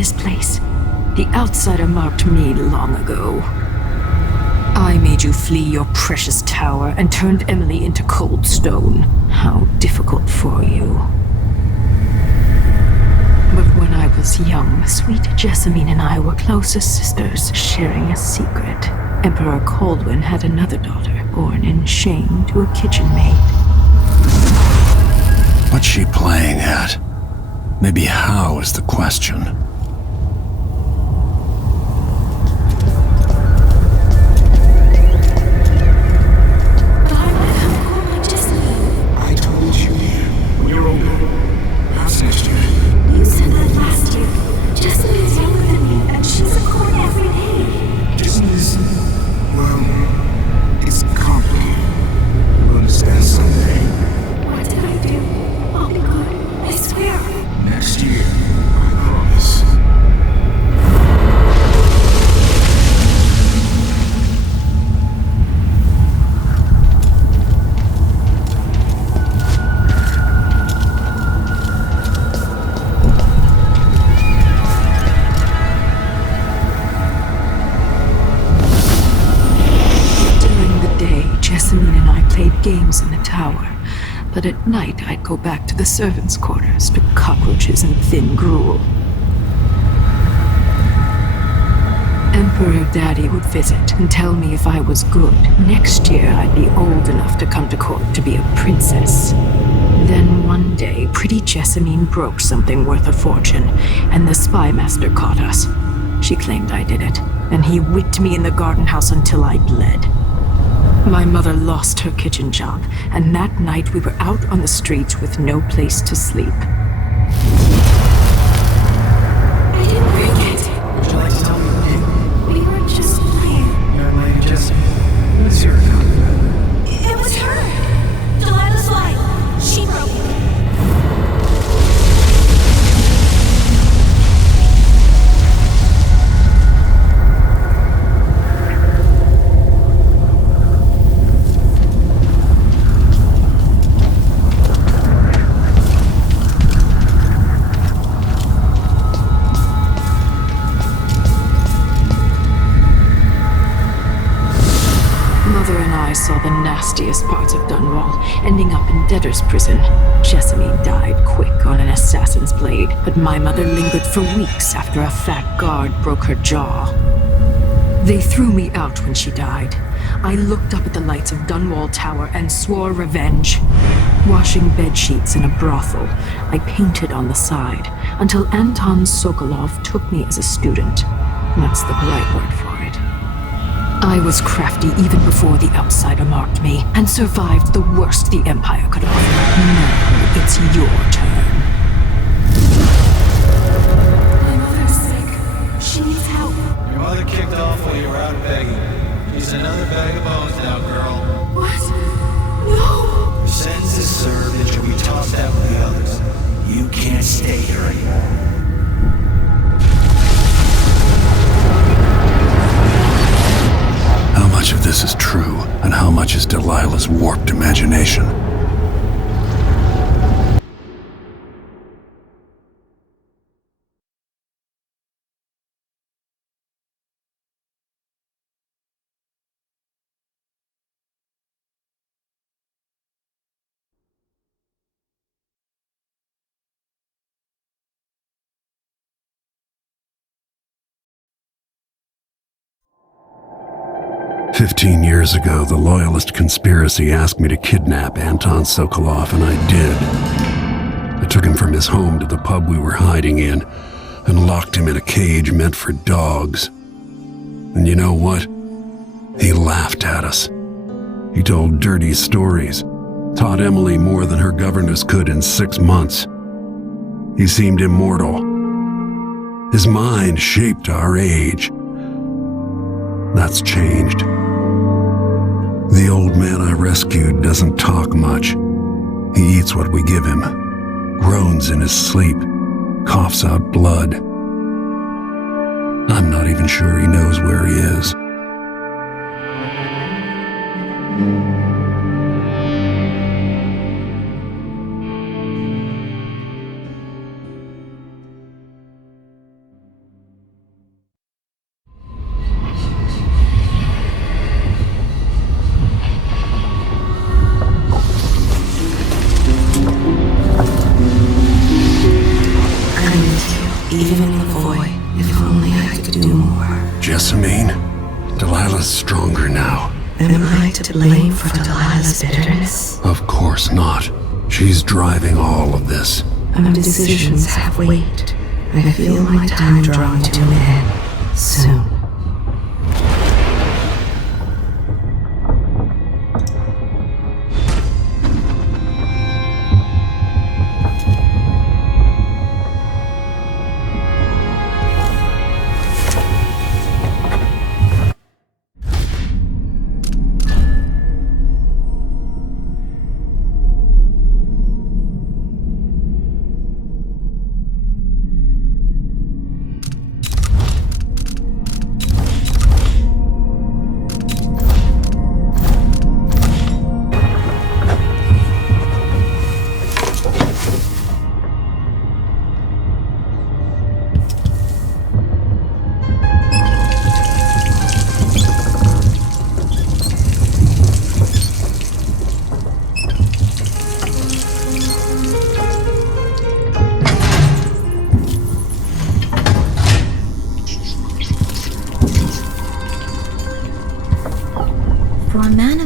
this place. The outsider marked me long ago. I made you flee your precious tower and turned Emily into cold stone. How difficult for you. But when I was young, sweet Jessamine and I were close as sisters, sharing a secret. Emperor Kaldwin had another daughter, born in shame to a kitchen maid. What's she playing at? Maybe how is the question. I told you, dear. When you're older. How's next year? You said that last year. Jessamine's younger than me, and she's a court every day. Business, well, it's complicated. You'll understand someday. What did I do? I'll be good. I swear. Next year, I promise. Jessamine and I played games in the tower, but at night I'd go back to the servants' quarters to cockroaches and thin gruel. Emperor Daddy would visit and tell me if I was good. Next year I'd be old enough to come to court to be a princess. Then one day, pretty Jessamine broke something worth a fortune, and the spy master caught us. She claimed I did it, and he whipped me in the garden house until I bled. My mother lost her kitchen job, and that night we were out on the streets with no place to sleep. I didn't break it. Would you like to tell me what you did? We were just playing. You're Lady Jessamine. What's your account of that? It was her. Delilah's light. She broke it. I saw the nastiest parts of Dunwall, ending up in debtor's prison. Jessamine died quick on an assassin's blade, but my mother lingered for weeks after a fat guard broke her jaw. They threw me out when she died. I looked up at the lights of Dunwall Tower and swore revenge. Washing bedsheets in a brothel, I painted on the side, until Anton Sokolov took me as a student. That's the polite word for it. I was crafty even before the outsider marked me, and survived the worst the Empire could offer. Now it's your turn. My mother's sick. She needs help. Your mother kicked off while you were out begging. She's another bag of bones now, girl. What? No! Your sentence is served and she'll be tossed out with the others. You can't stay here anymore. How much of this is true, and how much is Delilah's warped imagination? "15 years ago, the Loyalist conspiracy asked me to kidnap Anton Sokolov, and I did. I took him from his home to the pub we were hiding in, and locked him in a cage meant for dogs. And you know what? He laughed at us. He told dirty stories, taught Emily more than her governess could in 6 months. He seemed immortal. His mind shaped our age. That's changed. The old man I rescued doesn't talk much. He eats what we give him, groans in his sleep, coughs out blood. I'm not even sure he knows where he is." living in the void. If only I could do more. Jessamine? Delilah's stronger now. Am I to blame for Delilah's bitterness? Of course not. She's driving all of this. Our decisions have weight. I feel my time drawing to an end soon.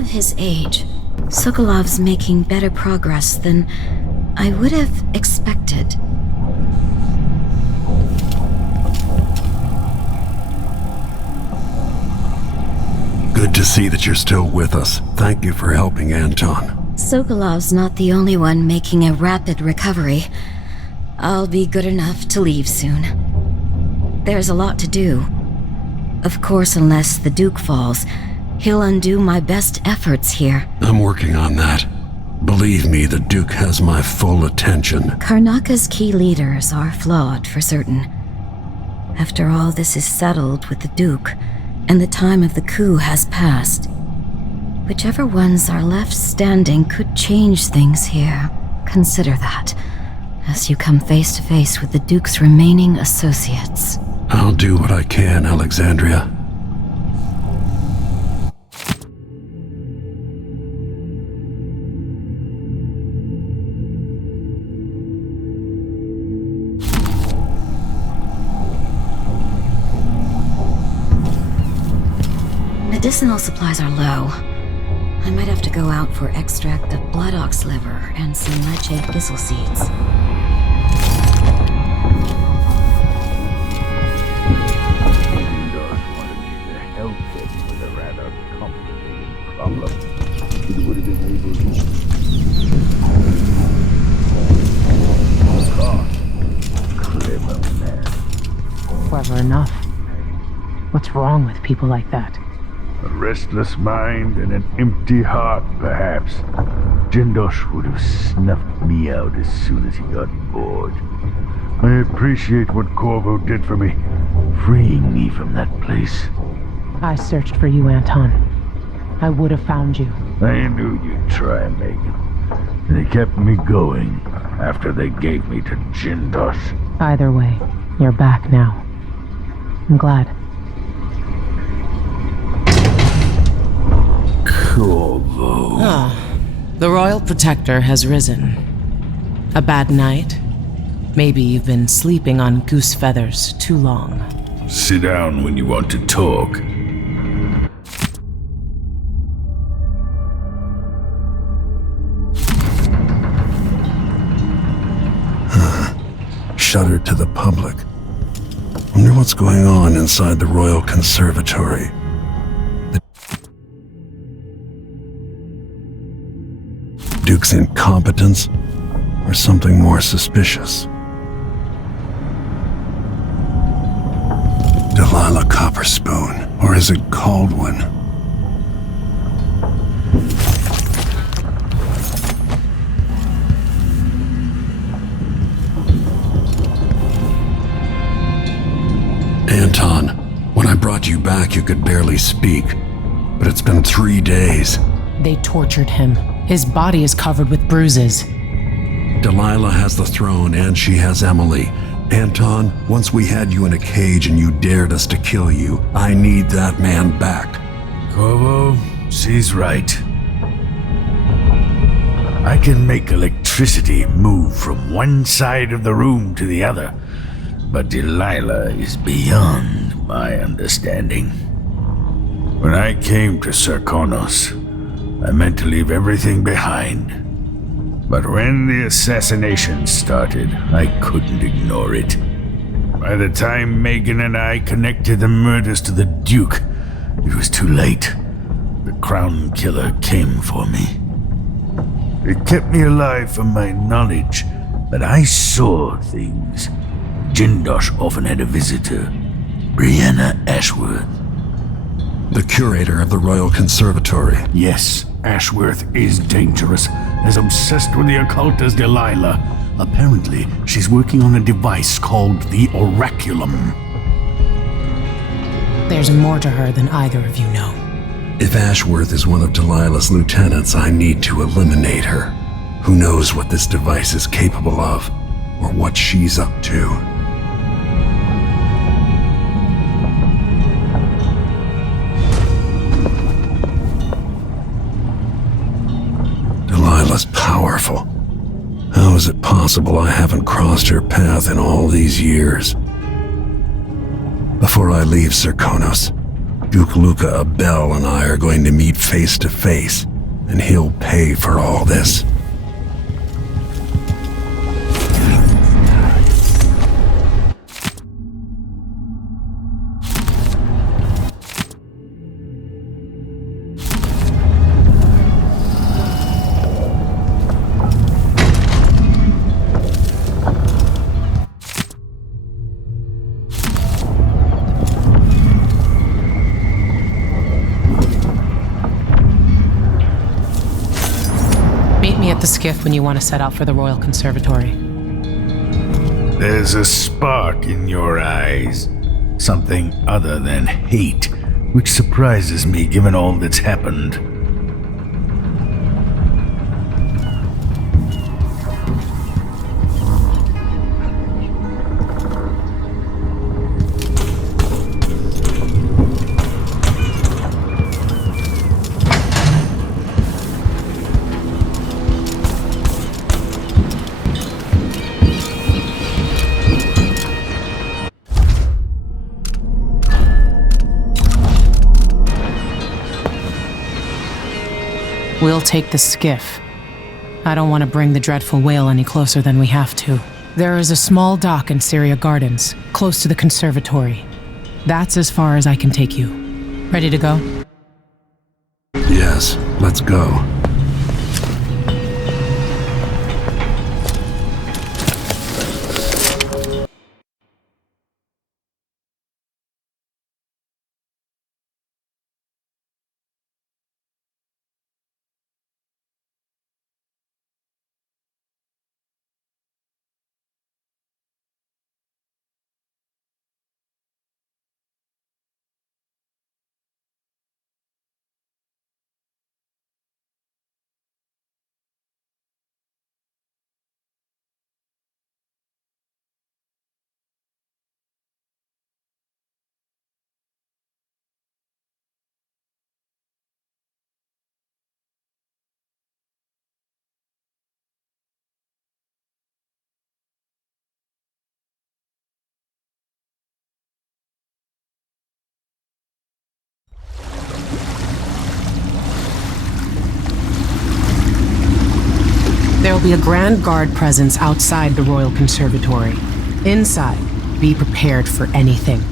His age, Sokolov's making better progress than I would have expected. Good to see that you're still with us. Thank you for helping Anton. Sokolov's not the only one making a rapid recovery. I'll be good enough to leave soon. There's a lot to do. Of course, unless the Duke falls, he'll undo my best efforts here. I'm working on that. Believe me, the Duke has my full attention. Karnaka's key leaders are flawed, for certain. After all this is settled with the Duke, and the time of the coup has passed, whichever ones are left standing could change things here. Consider that, as you come face to face with the Duke's remaining associates. I'll do what I can, Alexandria. Medicinal supplies are low. I might have to go out for extract of blood ox liver and some nightshade thistle seeds. Windows wanted me to help him with a rather complicated problem. He would have been able to... Clever man. Clever enough. What's wrong with people like that? A restless mind and an empty heart, perhaps. Jindosh would have snuffed me out as soon as he got bored. I appreciate what Corvo did for me, freeing me from that place. I searched for you, Anton. I would have found you. I knew you'd try, Megan. They kept me going after they gave me to Jindosh. Either way, you're back now. I'm glad. Corvo. The Royal Protector has risen. A bad night? Maybe you've been sleeping on goose feathers too long. Sit down when you want to talk. Shuttered to the public. Wonder what's going on inside the Royal Conservatory. Duke's incompetence, or something more suspicious? Delilah Copperspoon, or is it Caldwin? Anton, when I brought you back, you could barely speak, but it's been 3 days. They tortured him. His body is covered with bruises. Delilah has the throne, and she has Emily. Anton, once we had you in a cage and you dared us to kill you, I need that man back. Corvo, she's right. I can make electricity move from one side of the room to the other, but Delilah is beyond my understanding. When I came to Serkonos, I meant to leave everything behind. But when the assassination started, I couldn't ignore it. By the time Megan and I connected the murders to the Duke, it was too late. The Crown Killer came for me. It kept me alive from my knowledge that I saw things. Jindosh often had a visitor, Brianna Ashworth. The curator of the Royal Conservatory. Yes, Ashworth is dangerous, as obsessed with the occult as Delilah. Apparently, she's working on a device called the Oraculum. There's more to her than either of you know. If Ashworth is one of Delilah's lieutenants, I need to eliminate her. Who knows what this device is capable of, or what she's up to. Delilah's powerful. How is it possible I haven't crossed her path in all these years? Before I leave Serkonos, Duke Luca Abel and I are going to meet face to face, and he'll pay for all this. The skiff when you want to set out for the Royal Conservatory. There's a spark in your eyes. Something other than hate, which surprises me given all that's happened. We'll take the skiff. I don't want to bring the dreadful whale any closer than we have to. There is a small dock in Syria Gardens, close to the conservatory. That's as far as I can take you. Ready to go? Yes, let's go. There'll be a Grand Guard presence outside the Royal Conservatory. Inside, be prepared for anything.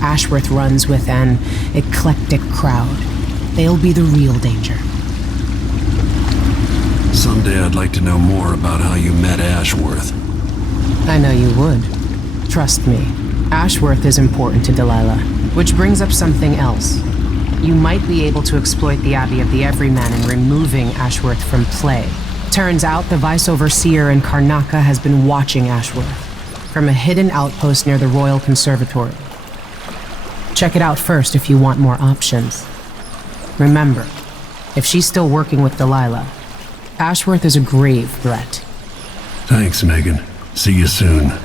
Ashworth runs with an eclectic crowd. They'll be the real danger. Someday I'd like to know more about how you met Ashworth. I know you would. Trust me. Ashworth is important to Delilah, which brings up something else. You might be able to exploit the Abbey of the Everyman in removing Ashworth from play. Turns out the Vice Overseer in Karnaca has been watching Ashworth from a hidden outpost near the Royal Conservatory. Check it out first if you want more options. Remember, if she's still working with Delilah, Ashworth is a grave threat. Thanks, Megan. See you soon.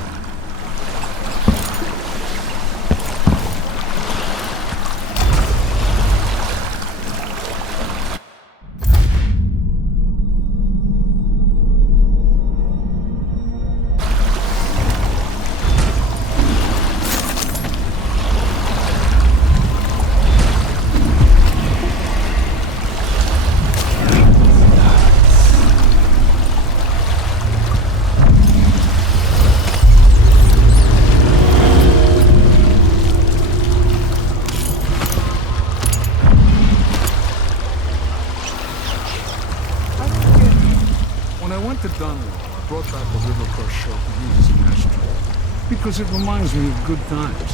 done it. I brought back the river cross shell to use as an ashtray. Because it reminds me of good times.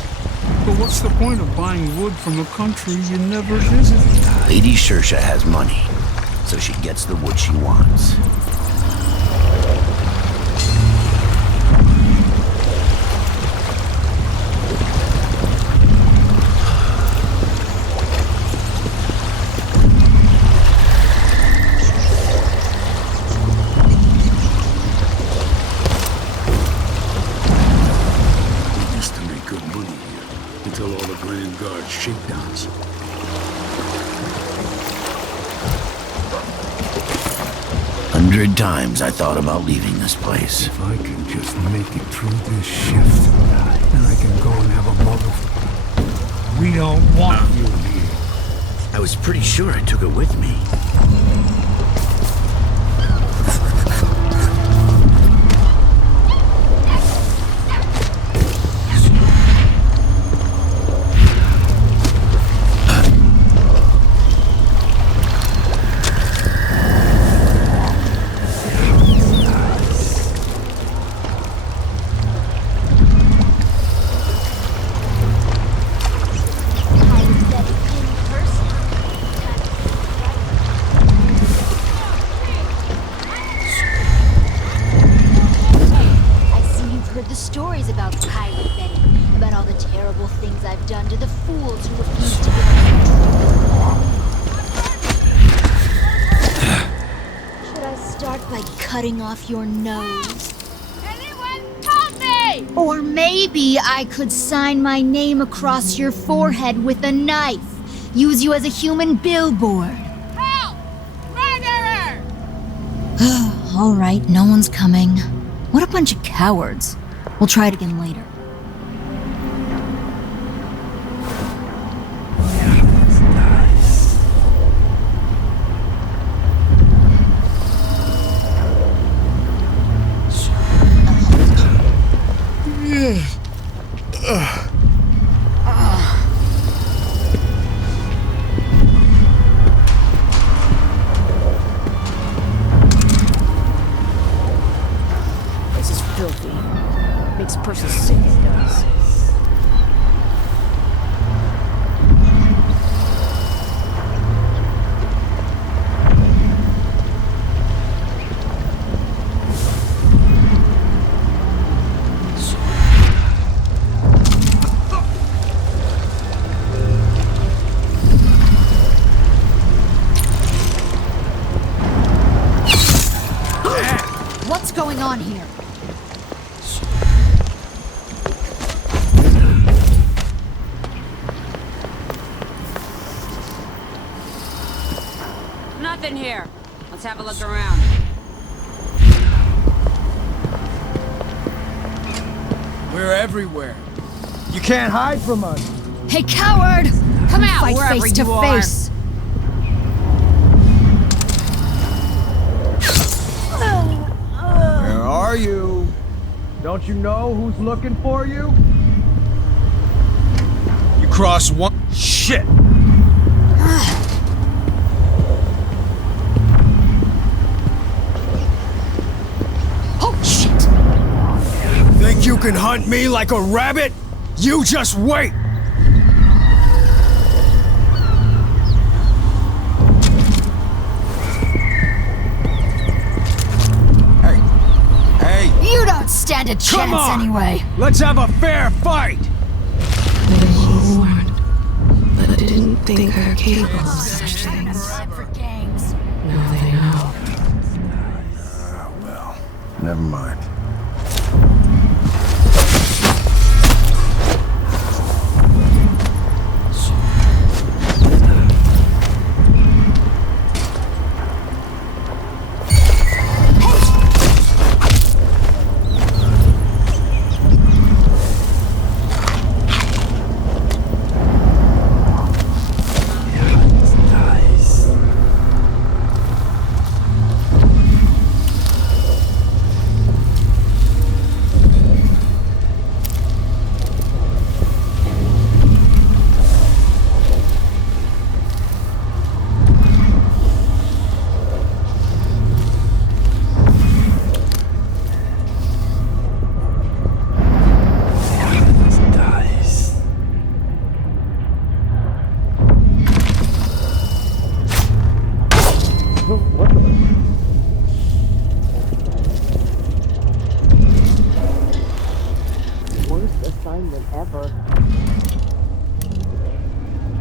But what's the point of buying wood from a country you never visited? Lady Shersha has money, so she gets the wood she wants. Shakedowns. 100 times I thought about leaving this place. If I can just make it through this shift, then I can go and have a mother. We don't want you here. I was pretty sure I took it with me. Cutting off your nose. Anyone help me! Or maybe I could sign my name across your forehead with a knife. Use you as a human billboard. Help! Murderer! All right, no one's coming. What a bunch of cowards. We'll try it again later. This is filthy. Makes a person sick, it does. What's going on here? Nothing here. Let's have a look around. We're everywhere. You can't hide from us. Hey, coward! Come out, Fight wherever face to you are. face. Where are you? Don't you know who's looking for you? You cross one... Shit! Oh, shit! Think you can hunt me like a rabbit? You just wait! You don't stand a chance Come on! anyway. Let's have a fair fight! They were warned, but didn't think we were capable of such things. Now they know. Well, never mind.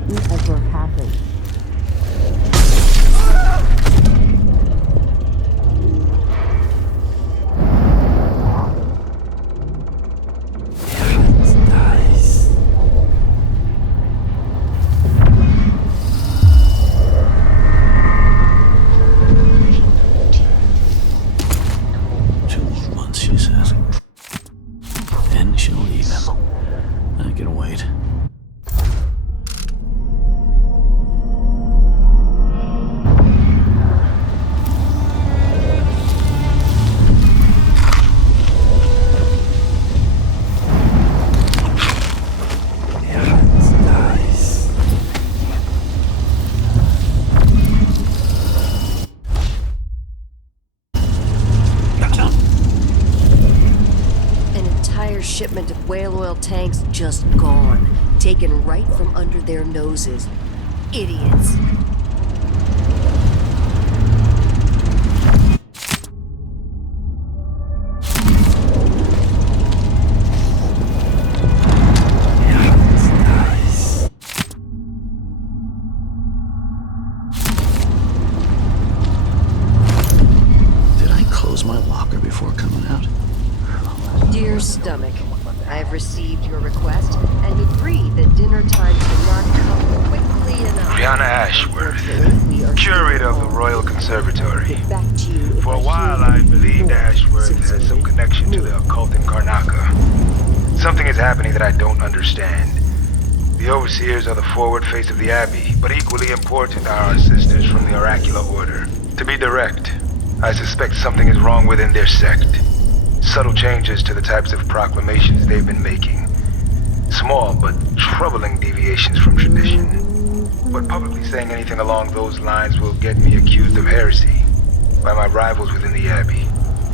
important as we're passing. Shipment of whale oil tanks just gone, taken right from under their noses. Idiots. Did I close my locker before coming out? Dear Stomach, I have received your request and agree that dinner time cannot come quickly enough. Brianna Ashworth, curator of the Royal Conservatory. For a while, I believed Ashworth has some connection to the occult in Karnaca. Something is happening that I don't understand. The Overseers are the forward face of the Abbey, but equally important are our sisters from the Oracular Order. To be direct, I suspect something is wrong within their sect. Subtle changes to the types of proclamations they've been making. Small but troubling deviations from tradition. But publicly saying anything along those lines will get me accused of heresy by my rivals within the Abbey.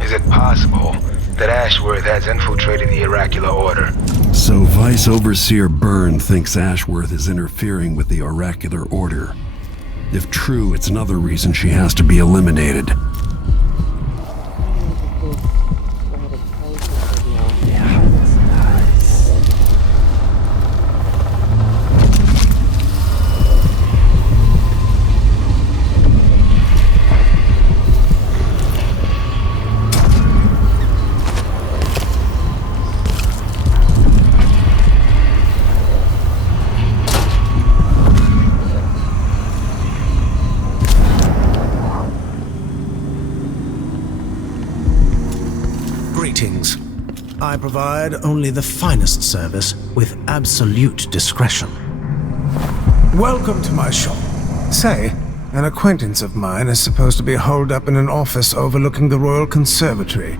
Is it possible that Ashworth has infiltrated the Oracular Order? So Vice Overseer Byrne thinks Ashworth is interfering with the Oracular Order. If true, it's another reason she has to be eliminated. Greetings. I provide only the finest service with absolute discretion. Welcome to my shop. Say, an acquaintance of mine is supposed to be holed up in an office overlooking the Royal Conservatory.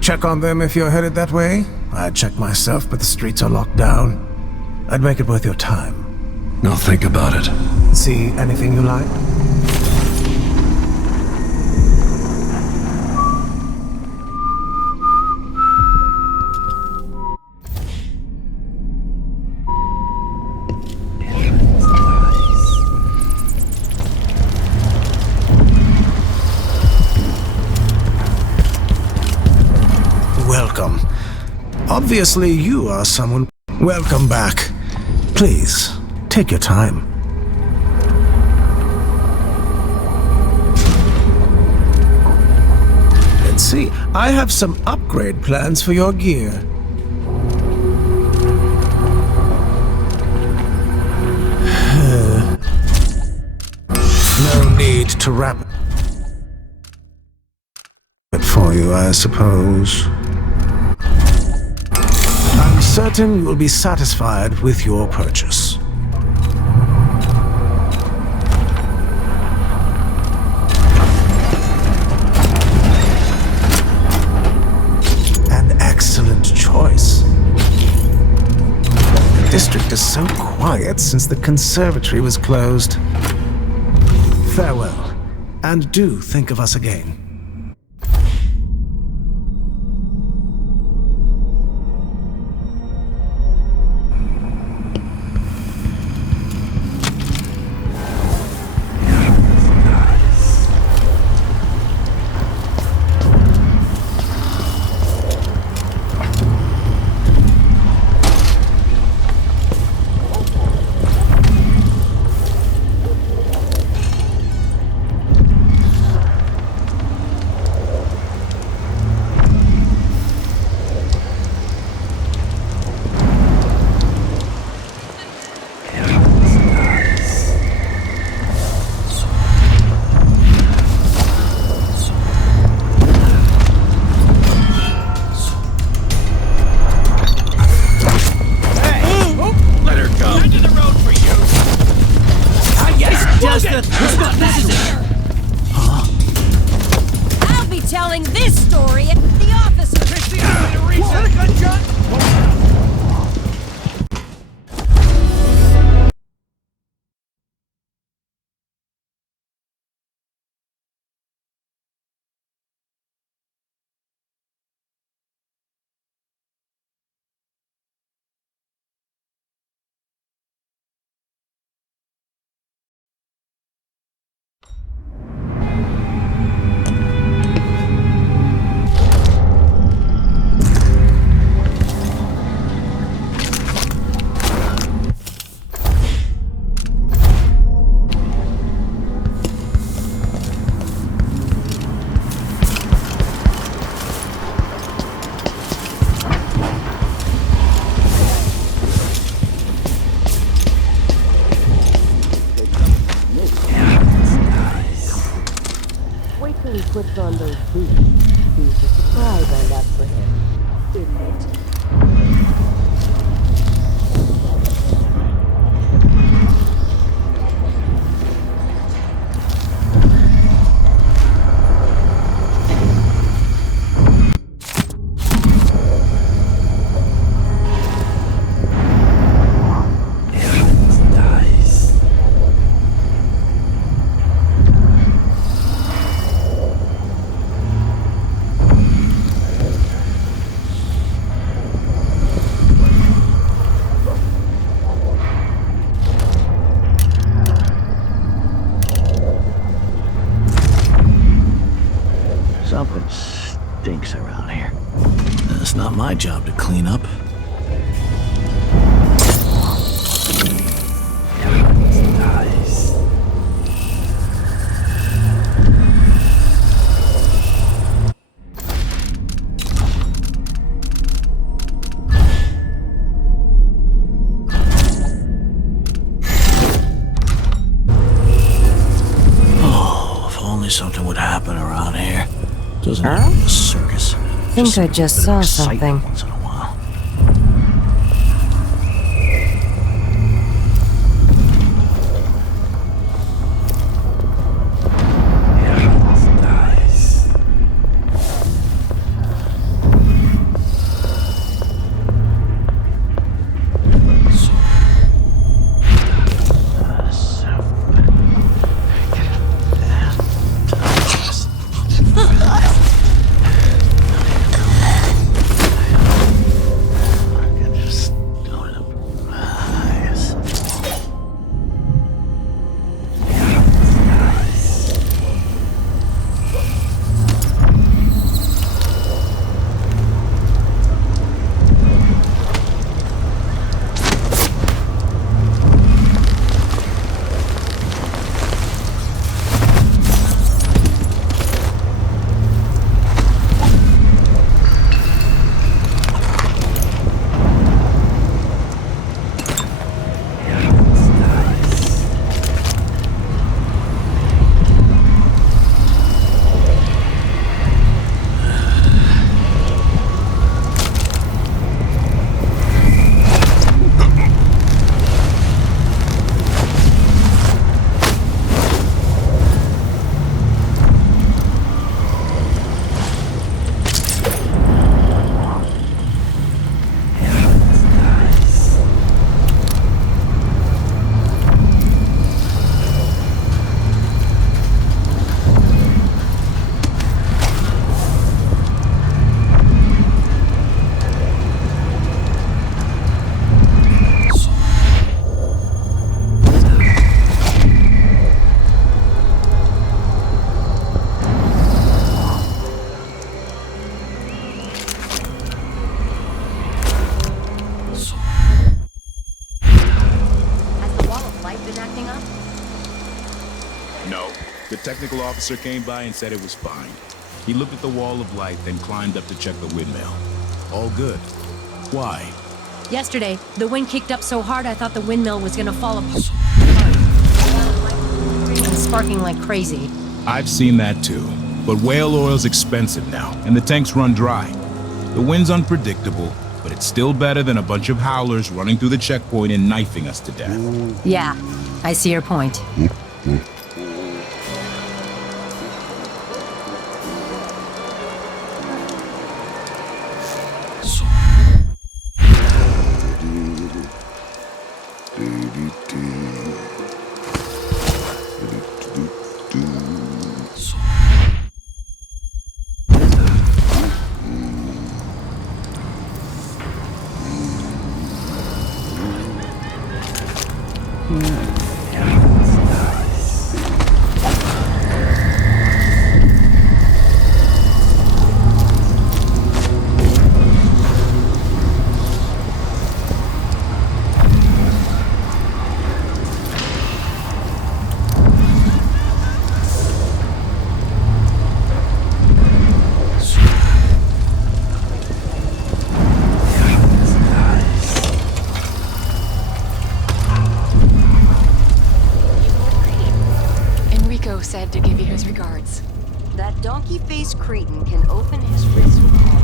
Check on them if you're headed that way. I'd check myself, but the streets are locked down. I'd make it worth your time. Now think about it. See anything you like? Welcome. Obviously, you are someone. Welcome back. Please, take your time. Let's see. I have some upgrade plans for your gear. No need to wrap it for you, I suppose. I'm certain you will be satisfied with your purchase. An excellent choice. The district is so quiet since the conservatory was closed. Farewell, and do think of us again. puts on those boots. He's a surprise on that for him, isn't it? Something stinks around here. It's not my job to clean up. Nice. Oh, if only something would happen around here. Doesn't have to be a circus. I think I just saw something. Once in a while. The technical officer came by and said it was fine. He looked at the wall of light, then climbed up to check the windmill. All good. Why? Yesterday, the wind kicked up so hard I thought the windmill was gonna fall apart. And sparking like crazy. I've seen that too. But whale oil's expensive now, and the tanks run dry. The wind's unpredictable, but it's still better than a bunch of howlers running through the checkpoint and knifing us to death. Yeah, I see your point. Said to give you his regards. That donkey-faced cretin can open his wrist with all.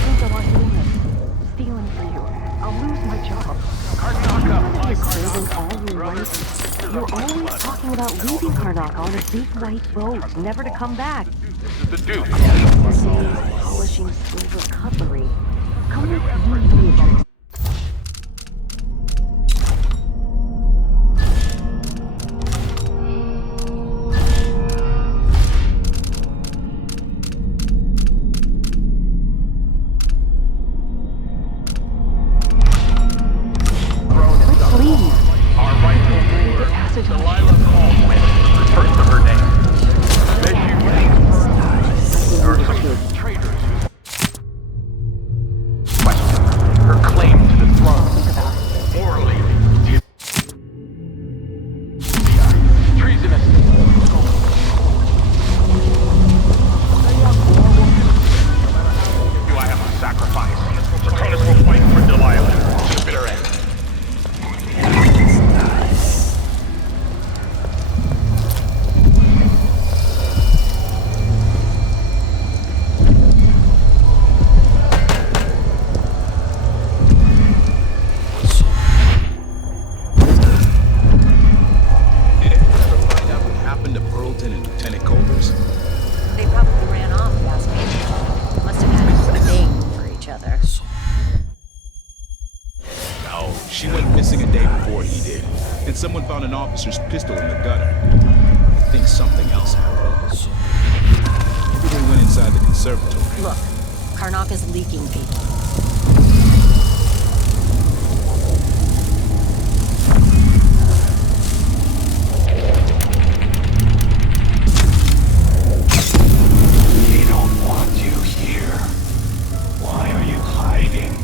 Think I want doing this. Stealing for you. I'll lose my job. You're always talking about leaving Karnak on a big white boat, never to come back. This is the Duke. Polishing silver cutlery. Come with me, Beatrice. Someone found an officer's pistol in the gutter. I think something else happened. Maybe they went inside the conservatory. Look, Karnak is leaking people. They don't want you here. Why are you hiding?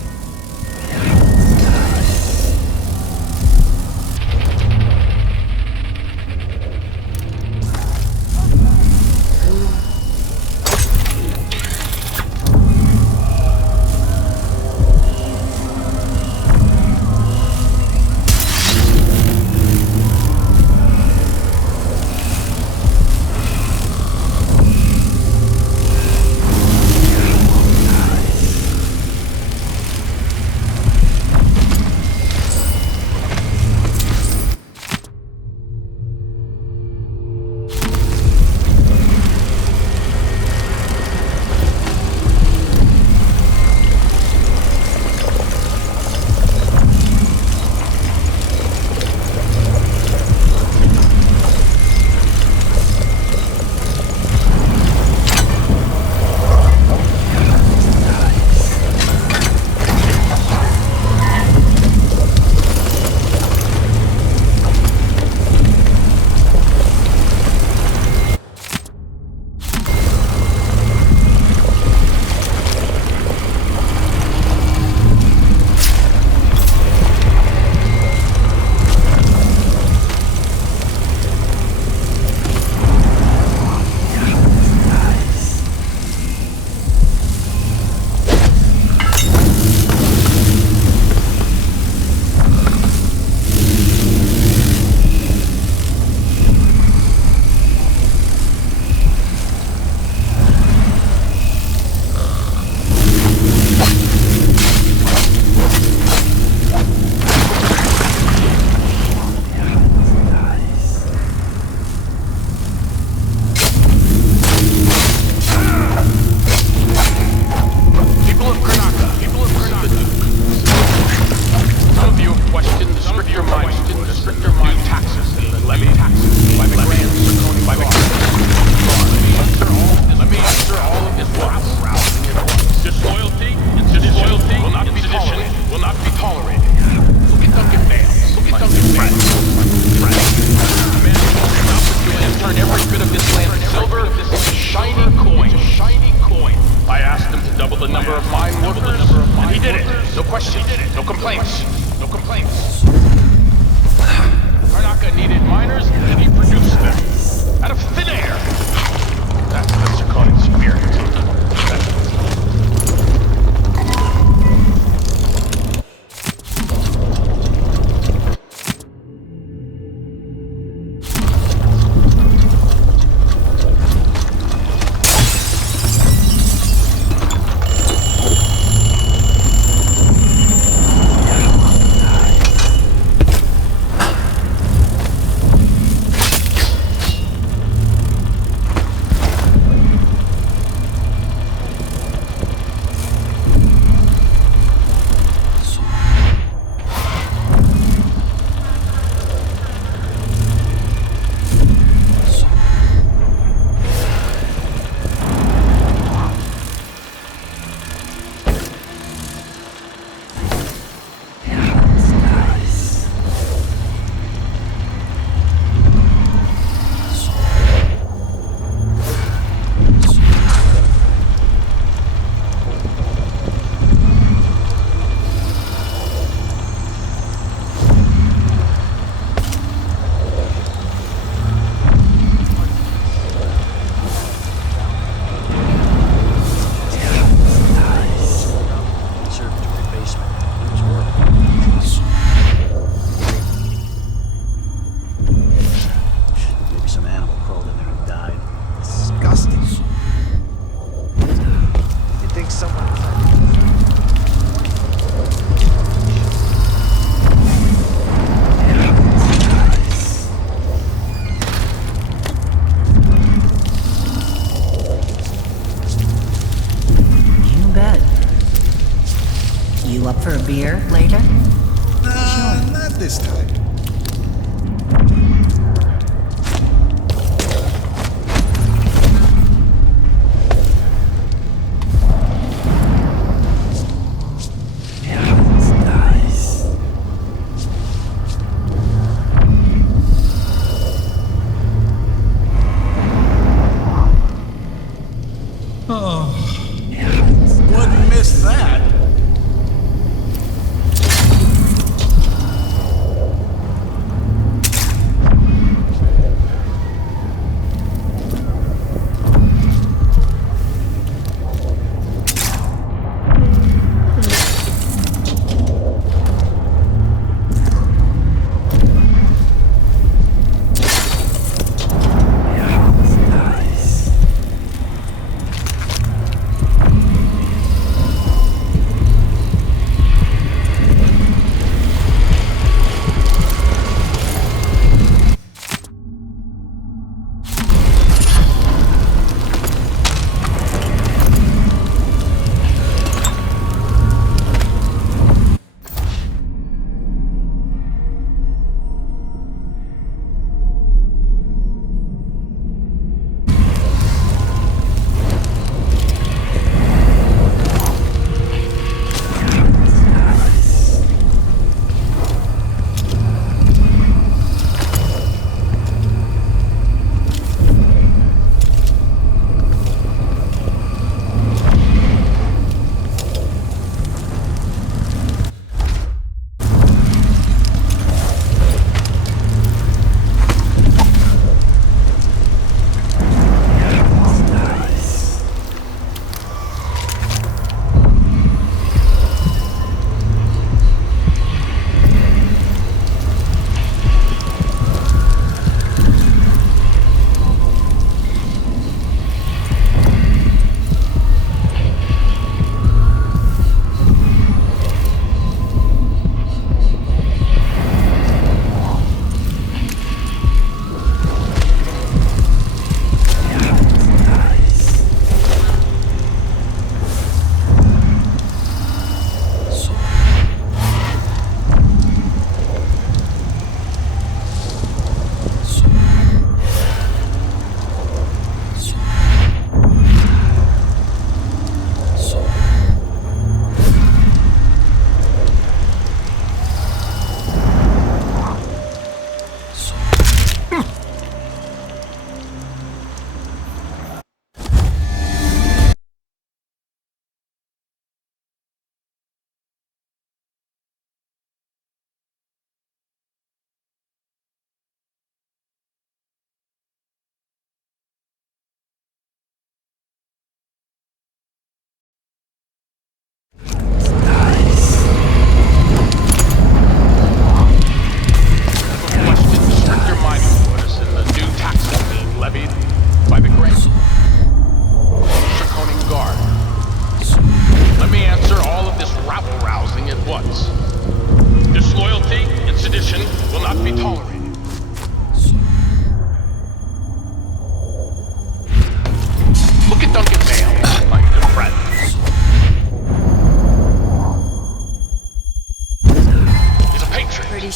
You up for a beer later? Not this time. Wouldn't miss that.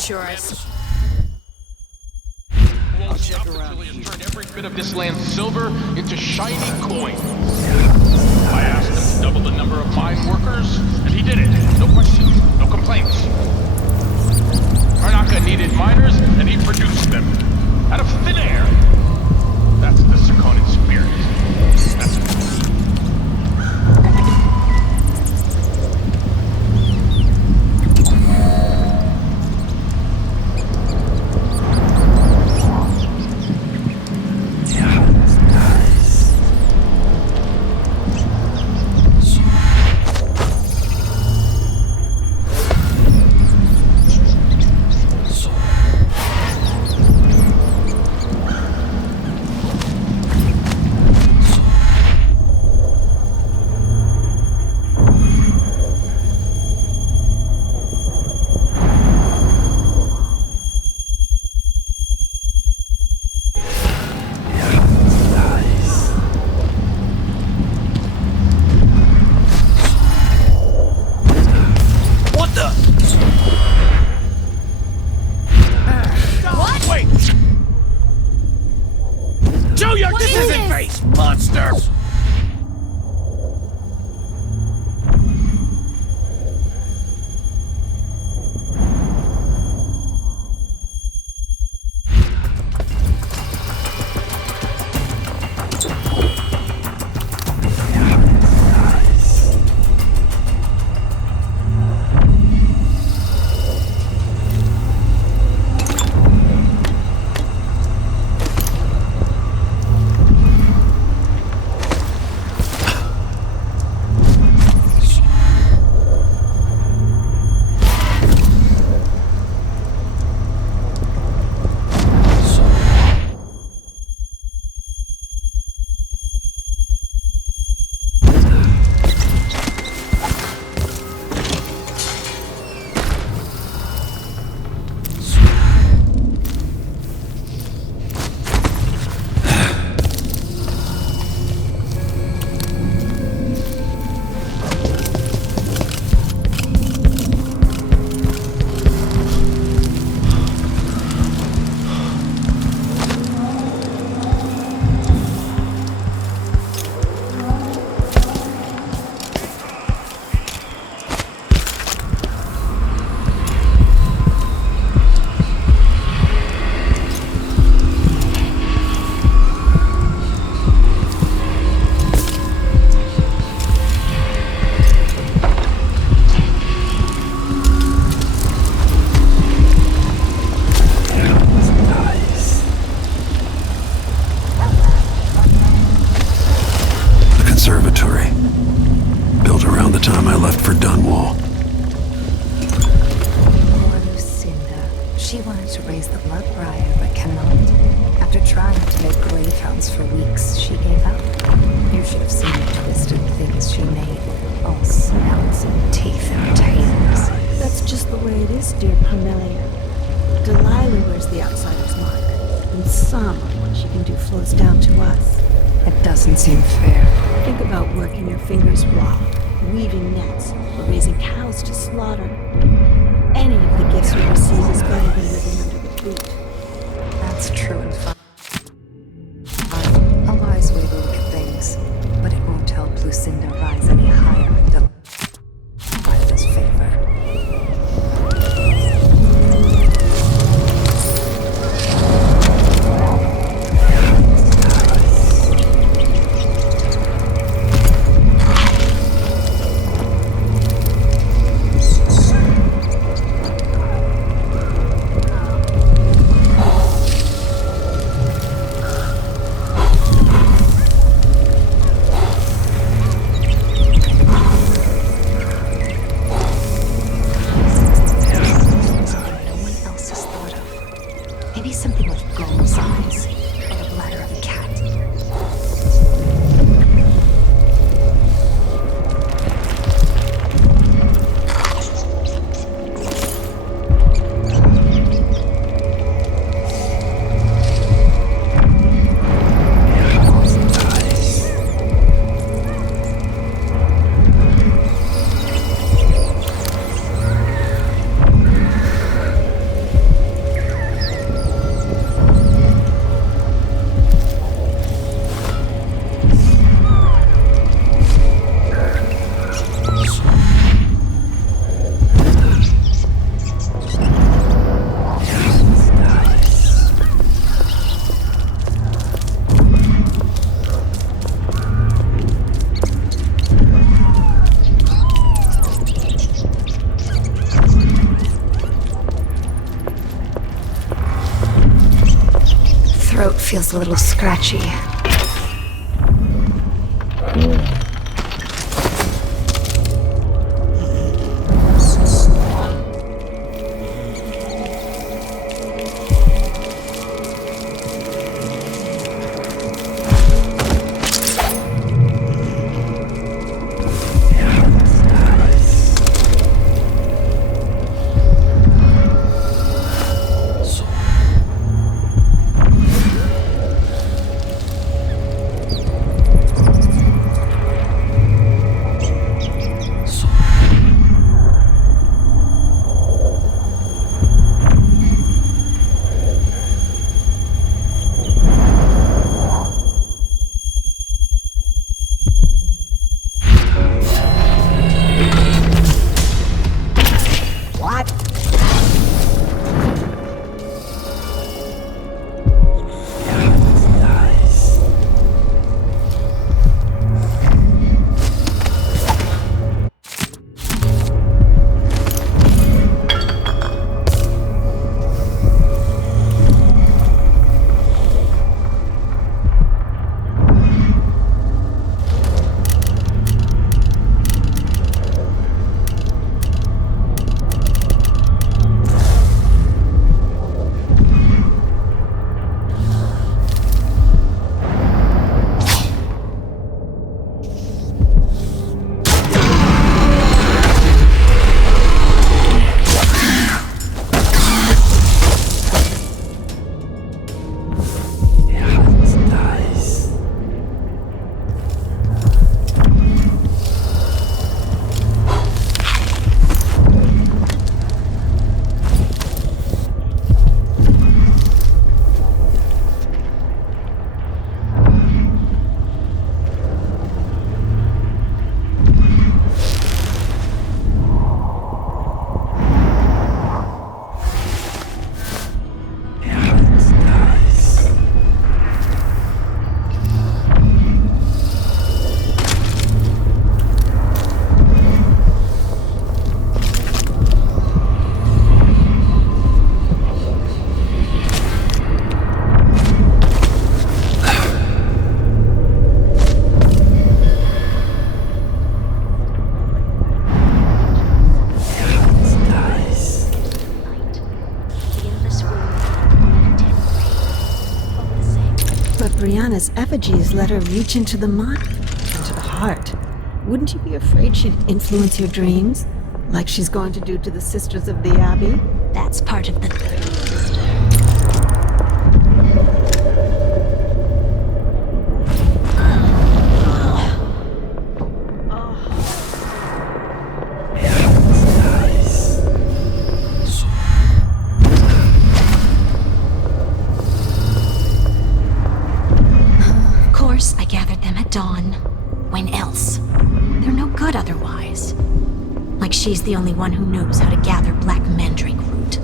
sure I saw. Won't stop until he has turned every bit of this land's silver into shiny coins. I asked him to double the number of mine workers, and he did it. No questions, no complaints. Karnaka needed miners, and he produced them. Out of thin air. That's the Serkonan spirit. That's child around the time I left for Dunwall. Poor Lucinda. She wanted to raise the blood briar, but cannot. After trying to make greyhounds for weeks, she gave up. You should have seen the twisted things she made. All snouts and teeth and tails. That's just the way it is, dear Parmelia. Delilah wears the outsider's mark, and some of what she can do flows down to us. It doesn't seem fair. Think about working your fingers raw, weaving nets, or raising cows to slaughter. Any of the gifts we receive is better than living under the boot. That's true and fine. A wise way to look at things, but it won't help Lucinda rise any higher in Delilah's favor. Feels a little scratchy. Diana's effigies let her reach into the mind, into the heart. Wouldn't you be afraid she'd influence your dreams? Like she's going to do to the Sisters of the Abbey? That's part of the third sister. Of course, I gathered them at dawn. When else? They're no good otherwise. Like she's the only one who knows how to gather black mandrake root.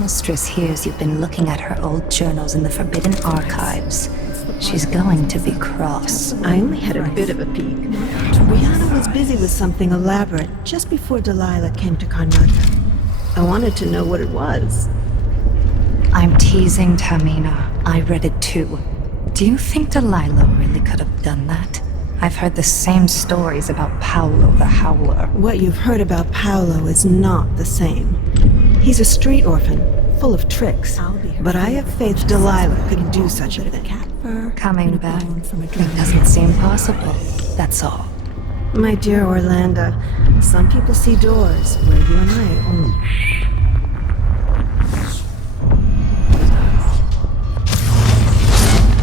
Mistress hears you've been looking at her old journals in the Forbidden Archives. She's going to be cross. I only had a bit of a peek. Rihanna was busy with something elaborate just before Delilah came to Karnataka. I wanted to know what it was. I'm teasing, Tamina. I read it too. Do you think Delilah really could have done that? I've heard the same stories about Paolo the Howler. What you've heard about Paolo is not the same. He's a street orphan, full of tricks. But I have faith Delilah could do such a thing. Coming back, it doesn't seem possible. That's all. My dear Orlando, some people see doors where you and I only...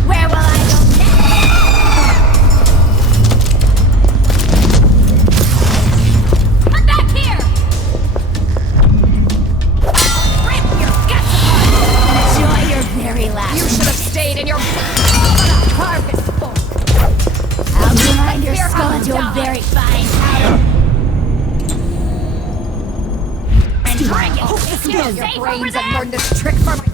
Where will I go next? Come back here! I'll rip your guts apart! Enjoy your very last. You should have stayed in your harvest fork. I'll grind your skull into a very fine powder. And drink it! Steal your brains and learn this trick for myself.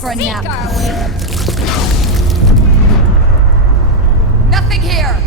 For a nap. Nothing here.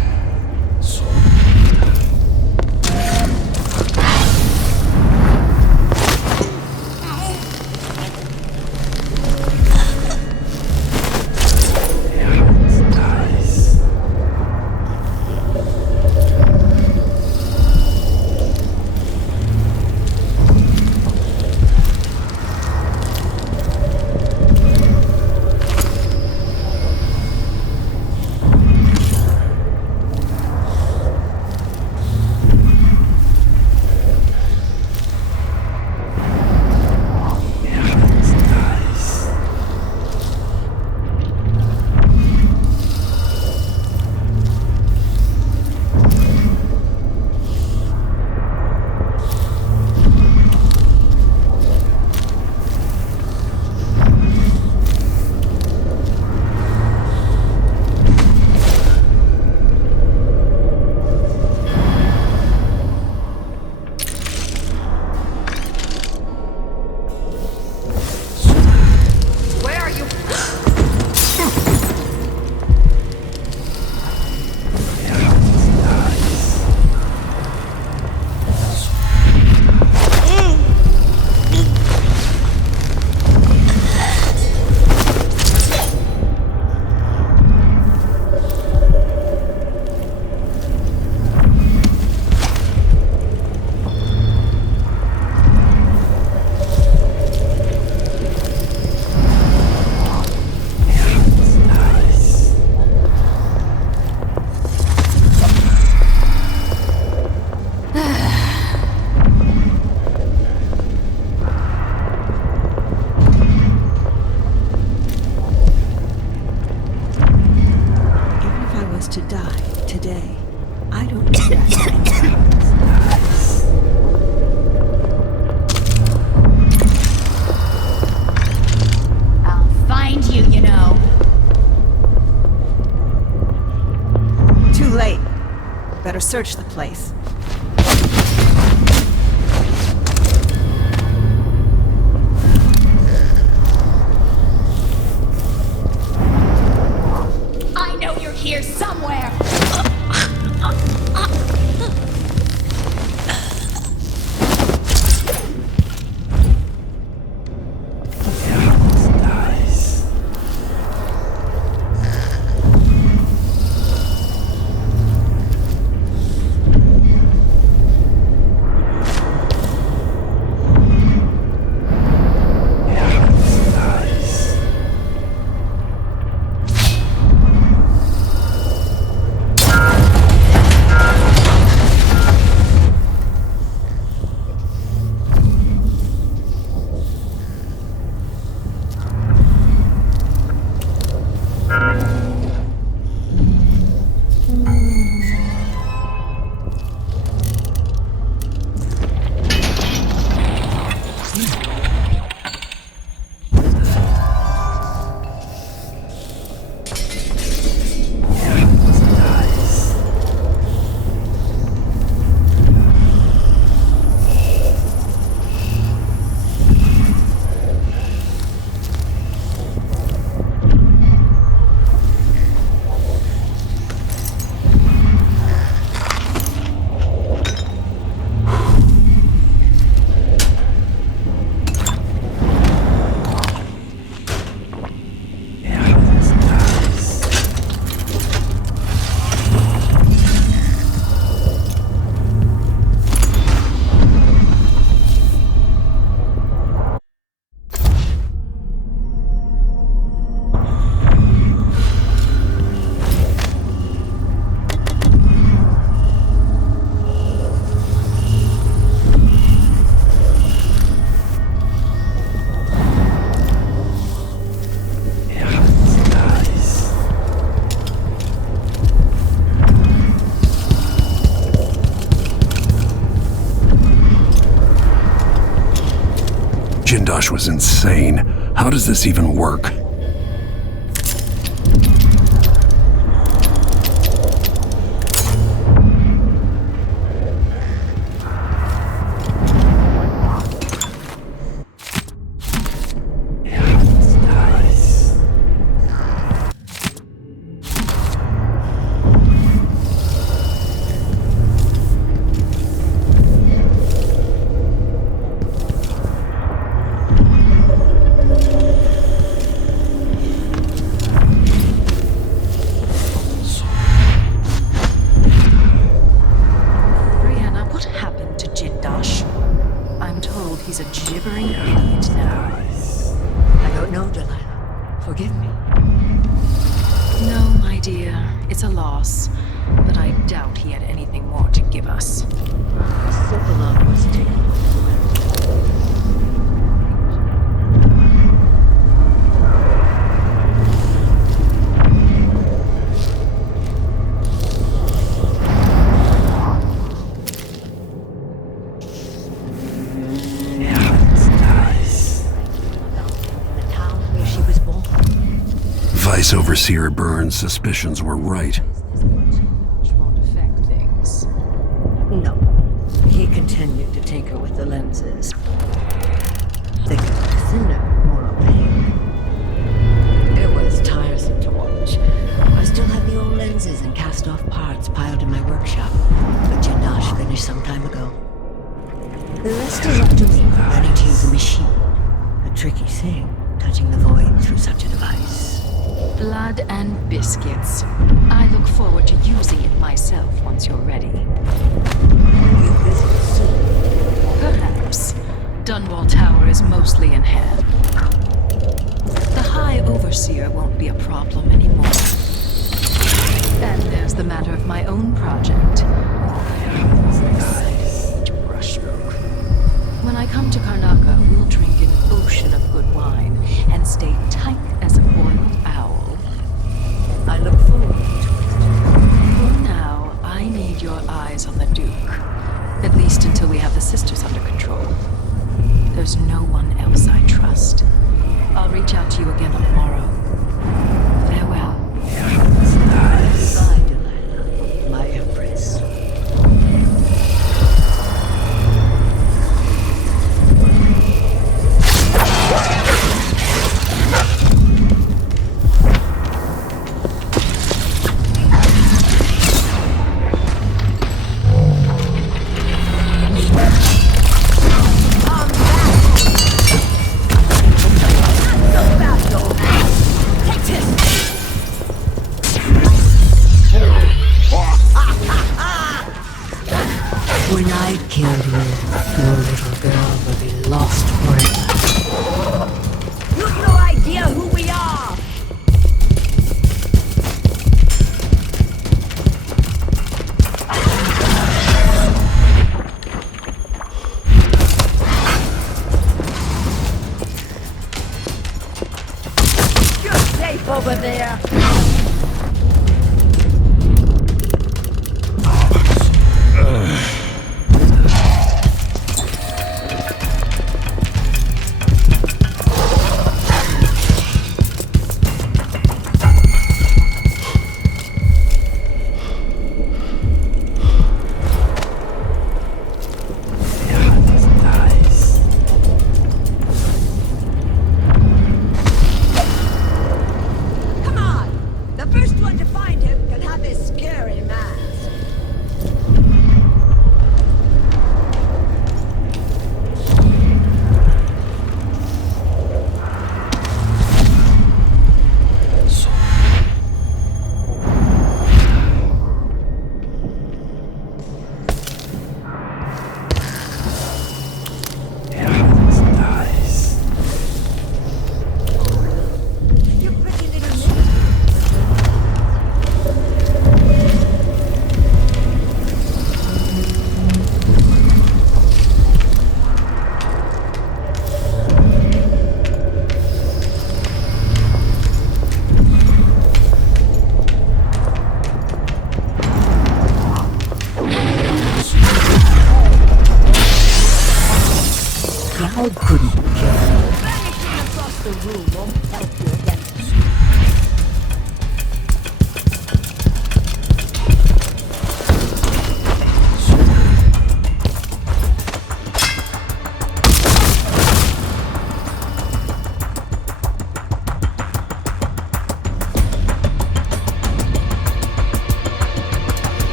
search the place. I know you're here somewhere! Jindosh was insane. How does this even work? He's a gibbering idiot now. I don't know, Delilah. Forgive me. No, my dear. It's a loss. But I doubt he had anything more to give us. Sokolov was taken. Vice Overseer Burns' suspicions were right. Won't affect things. No. He continued to tinker with the lenses. They got thinner, more opaque. It was tiresome to watch. I still have the old lenses and cast-off parts piled in my workshop. But Jindosh finished some time ago. The rest is up to me, learning to use the machine. A tricky thing, touching the void through such a device. Blood and biscuits. I look forward to using it myself once you're ready. Perhaps. Dunwall Tower is mostly in hand. The High Overseer won't be a problem anymore. And there's the matter of my own project. Brushstroke. When I come to Karnaca, we'll drink an ocean of good wine and stay tight as a boiled owl. I look forward to it. For now, I need your eyes on the Duke. At least until we have the sisters under control. There's no one else I trust. I'll reach out to you again tomorrow. Farewell. Goodbye, Delilah, my empress. over there.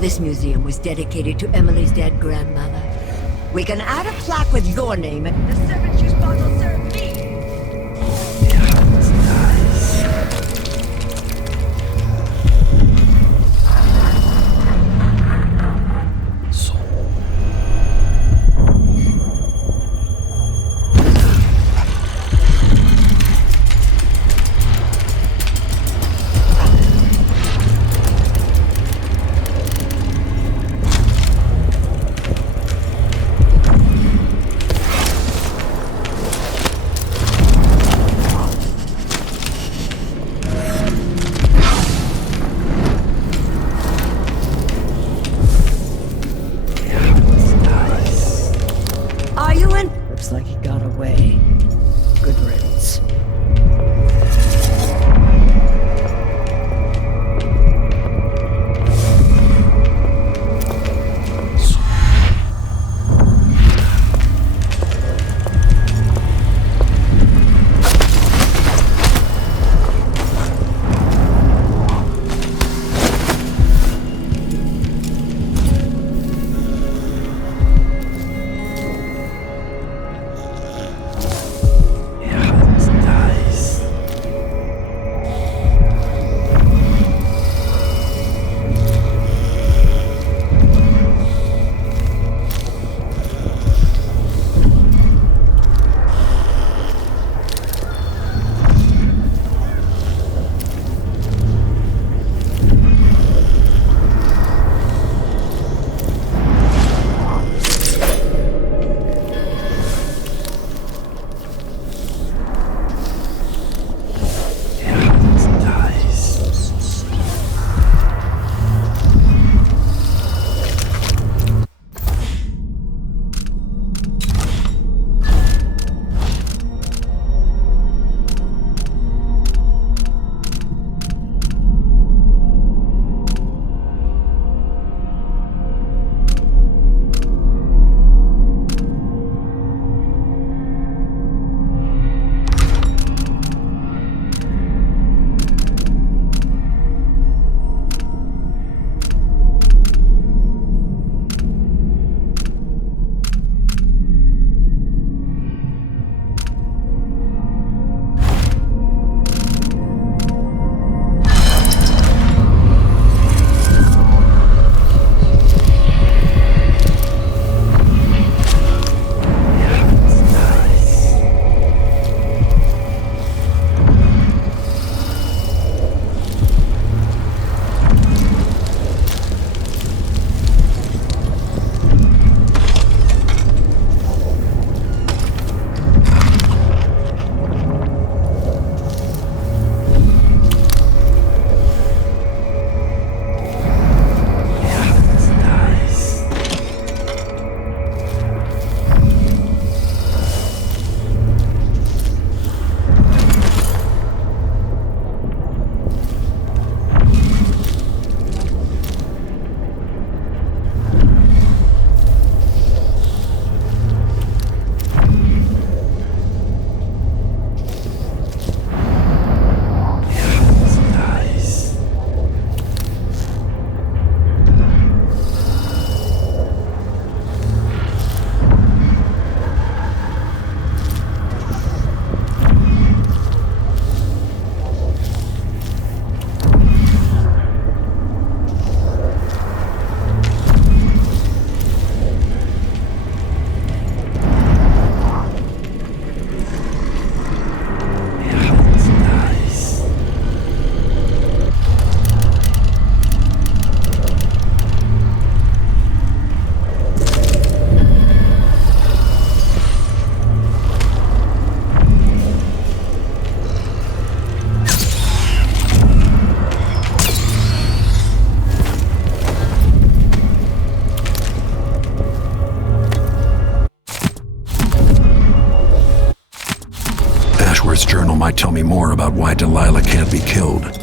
This museum was dedicated to Emily's dead grandmother. We can add a plaque with your name and the servants you spot will serve me. might tell me more about why Delilah can't be killed.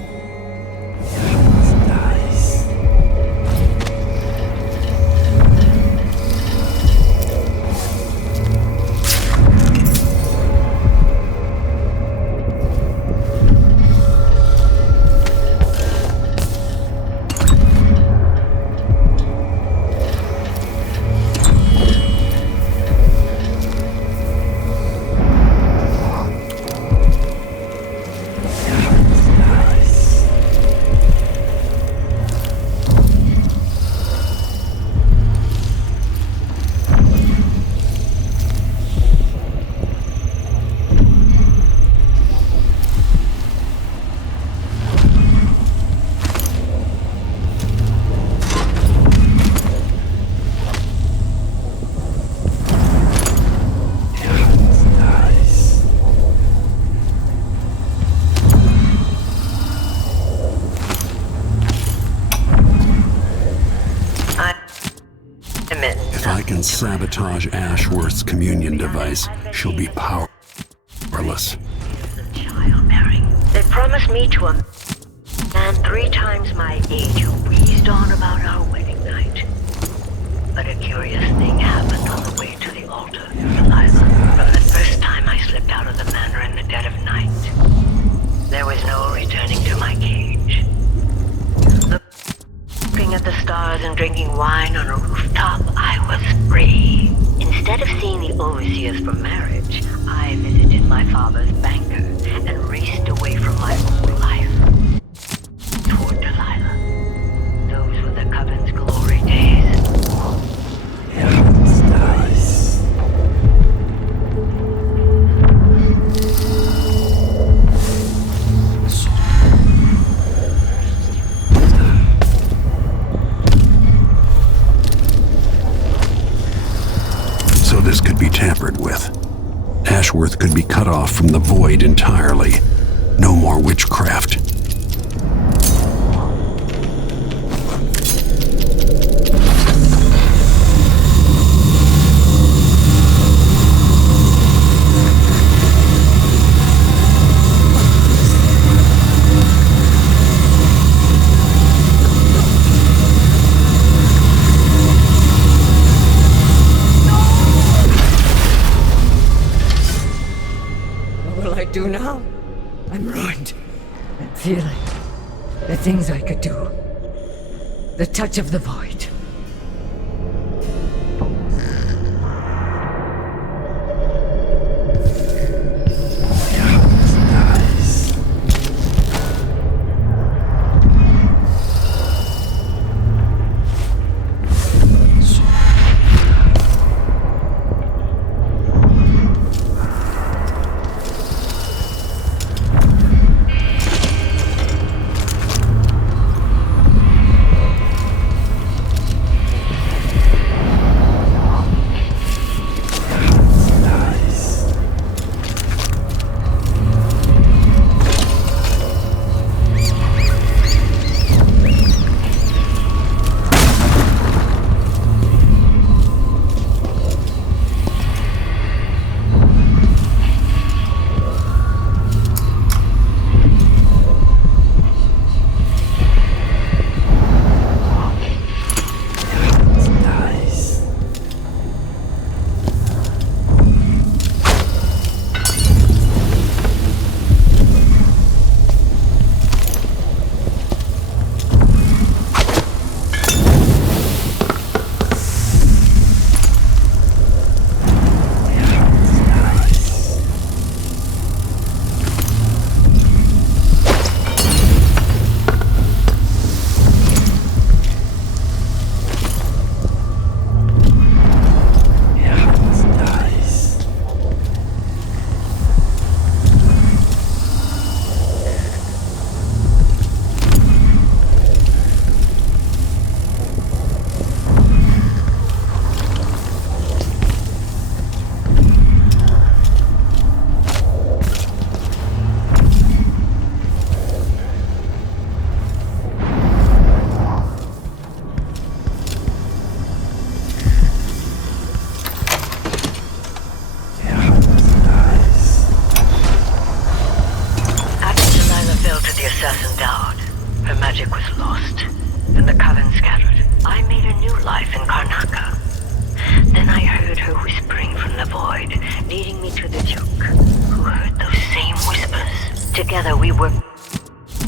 Sabotage Ashworth's communion device, she'll be powerless. They promised me to a man 3 times my age who wheezed on about our wedding night. But a curious thing happened on the way to the altar, Delilah. From the first time I slipped out of the manor in the dead of night, there was no returning to my cage. Looking at the stars and drinking wine on a rooftop, I was free. Instead of seeing the overseers for marriage, I visited my father's banker and raced away from my old life toward Delilah. Those were the Coven's glory days. This could be tampered with. Ashworth could be cut off from the void entirely. No more witchcraft. Do now? I'm ruined. That feeling. The things I could do. The touch of the void. assassin died. Her magic was lost, and the coven scattered. I made a new life in Karnaca. Then I heard her whispering from the void, leading me to the Duke, who heard those same whispers. Together we worked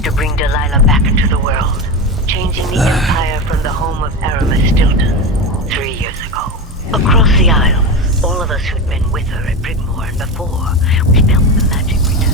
to bring Delilah back into the world, changing the Empire from the home of Aramis Stilton 3 years ago. Across the Isles, all of us who'd been with her at Brigmore and before, we felt the magic return.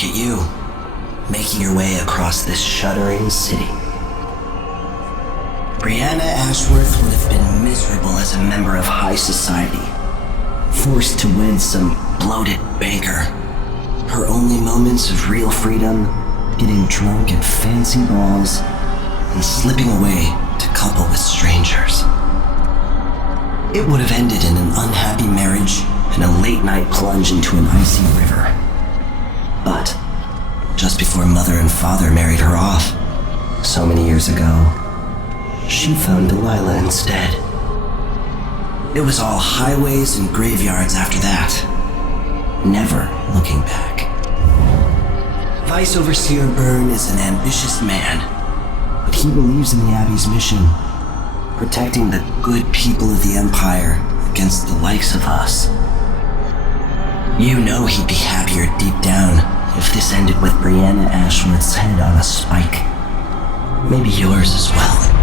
look at you, making your way across this shuddering city. Brianna Ashworth would have been miserable as a member of high society, forced to wed some bloated banker. Her only moments of real freedom, getting drunk at fancy balls and slipping away to couple with strangers. It would have ended in an unhappy marriage and a late-night plunge into an icy river. But just before Mother and Father married her off, so many years ago, she found Delilah instead. It was all highways and graveyards after that, never looking back. Vice Overseer Byrne is an ambitious man, but he believes in the Abbey's mission, protecting the good people of the Empire against the likes of us. You know he'd be happier deep down if this ended with Brianna Ashworth's head on a spike. Maybe yours as well.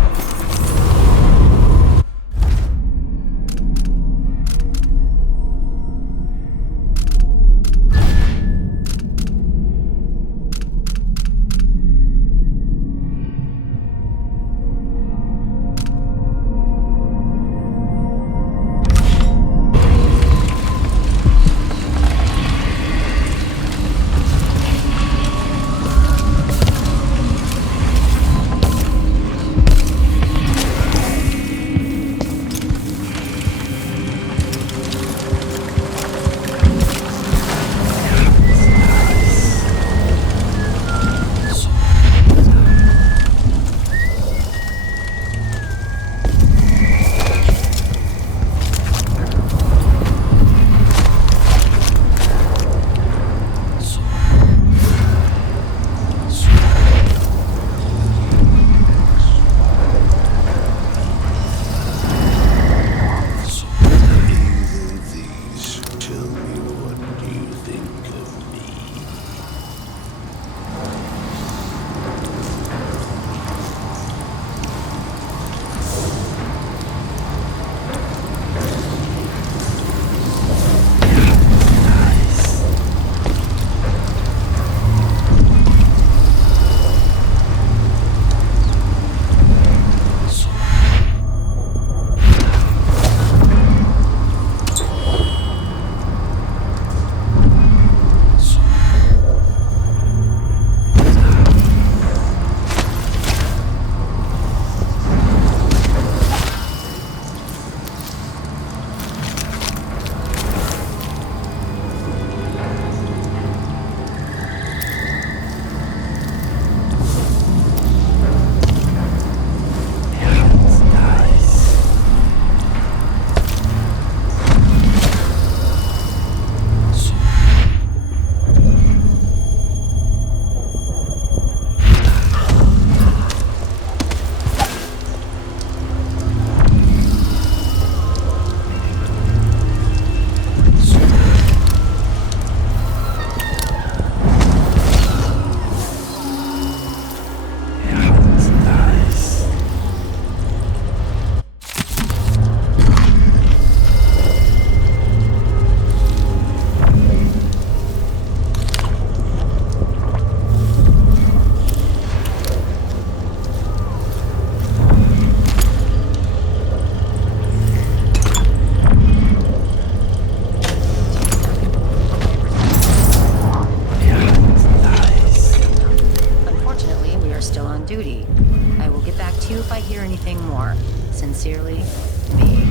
Sincerely, me.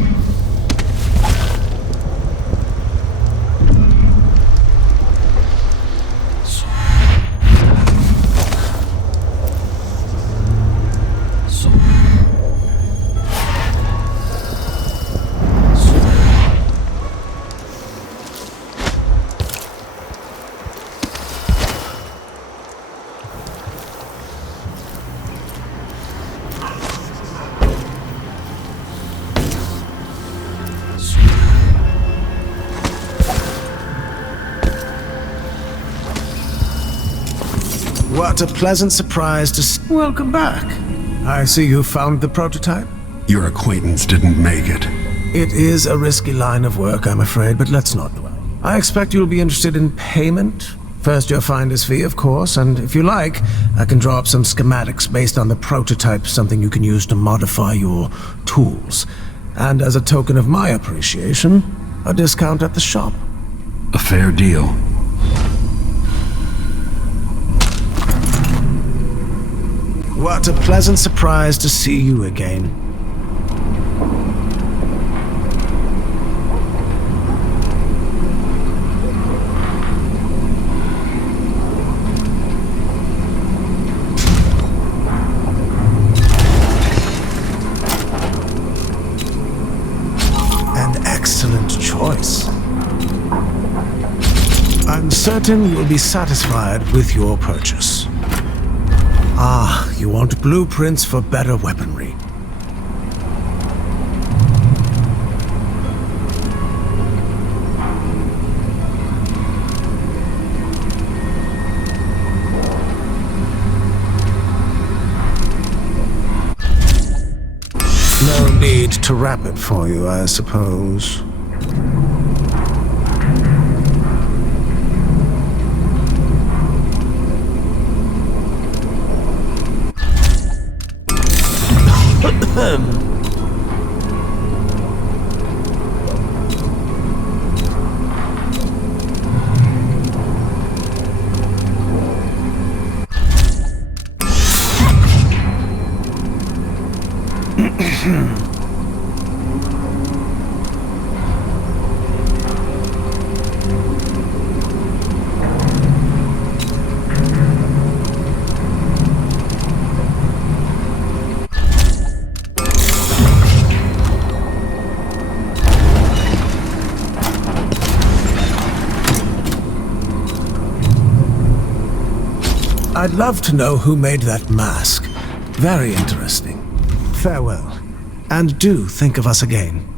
What a pleasant surprise to Welcome back. I see you found the prototype. Your acquaintance didn't make it. It is a risky line of work, I'm afraid, but let's not dwell. I expect you'll be interested in payment First your finder's fee, of course, and if you like, I can draw up some schematics based on the prototype, something you can use to modify your tools. And as a token of my appreciation, a discount at the shop. A fair deal. What a pleasant surprise to see you again. Excellent choice. I'm certain you'll be satisfied with your purchase. Ah, you want blueprints for better weaponry. No need to wrap it for you, I suppose. I'd love to know who made that mask. Very interesting. Farewell. And do think of us again.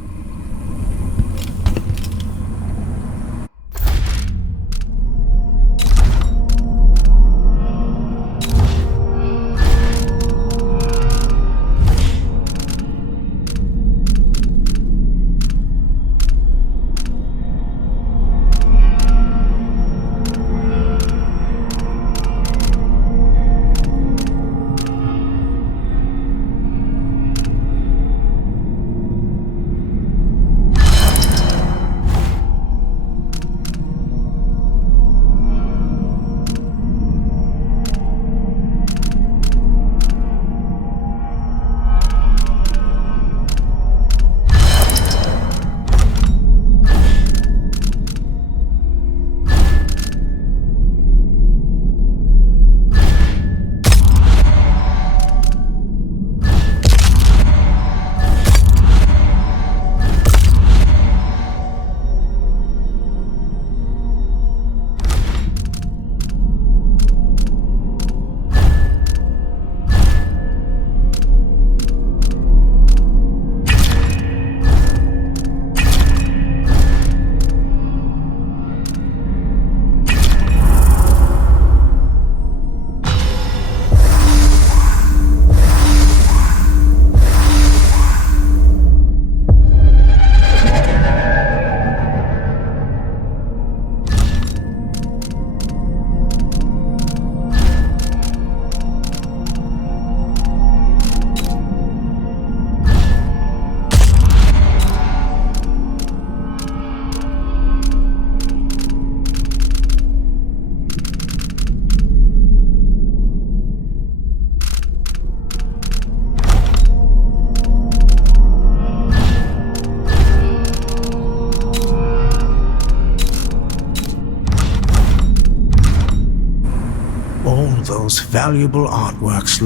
Those valuable artworks.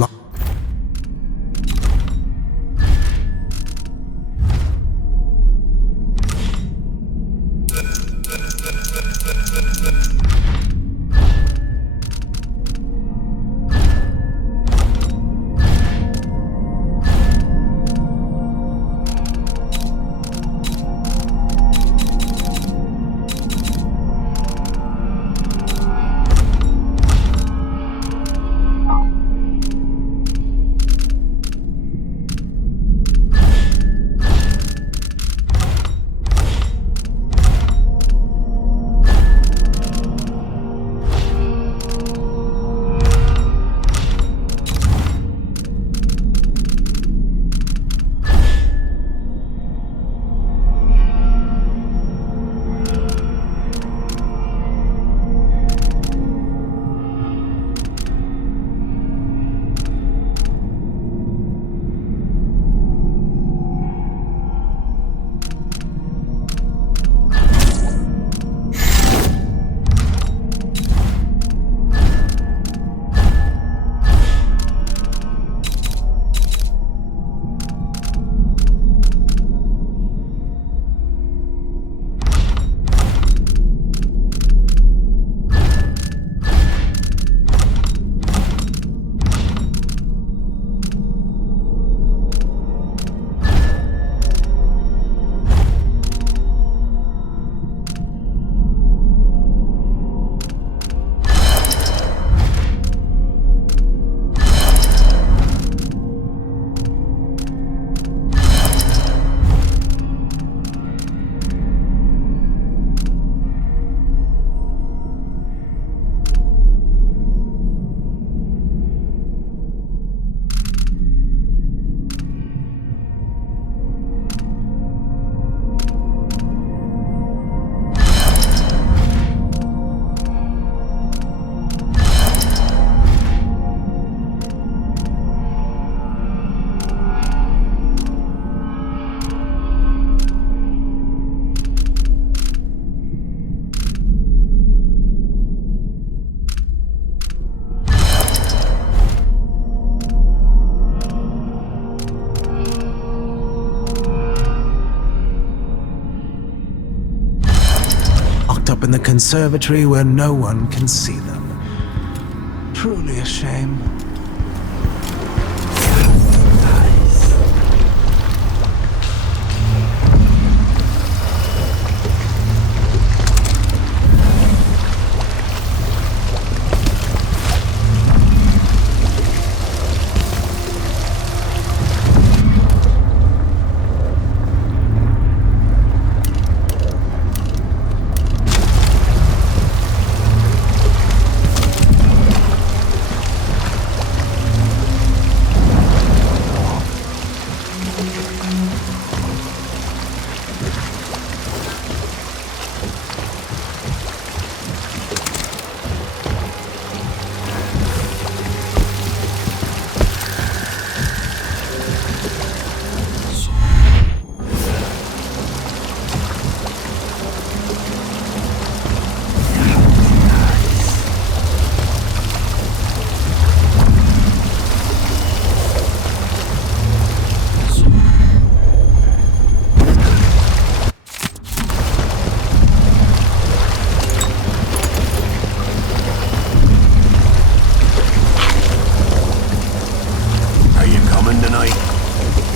conservatory where no one can see them. Truly a shame.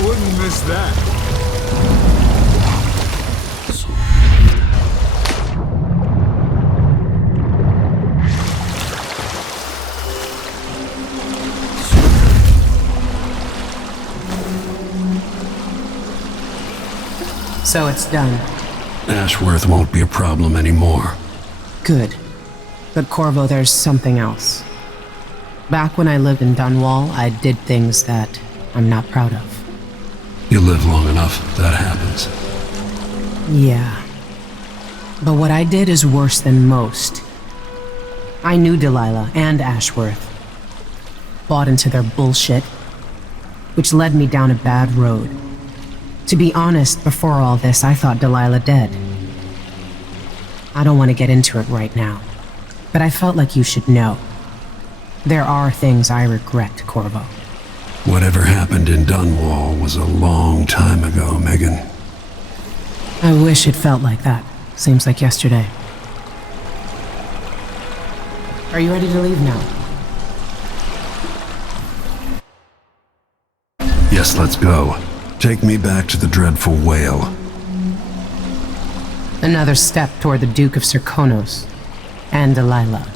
Wouldn't miss that. So it's done. Ashworth won't be a problem anymore. Good. But Corvo, there's something else. Back when I lived in Dunwall, I did things that I'm not proud of. You live long enough, that happens. Yeah. But what I did is worse than most. I knew Delilah and Ashworth. Bought into their bullshit, which led me down a bad road. To be honest, before all this, I thought Delilah dead. I don't want to get into it right now, but I felt like you should know. There are things I regret, Corvo. Whatever happened in Dunwall was a long time ago, Megan. I wish it felt like that. Seems like yesterday. Are you ready to leave now? Yes, let's go. Take me back to the dreadful whale. Another step toward the Duke of Serkonos and Delilah.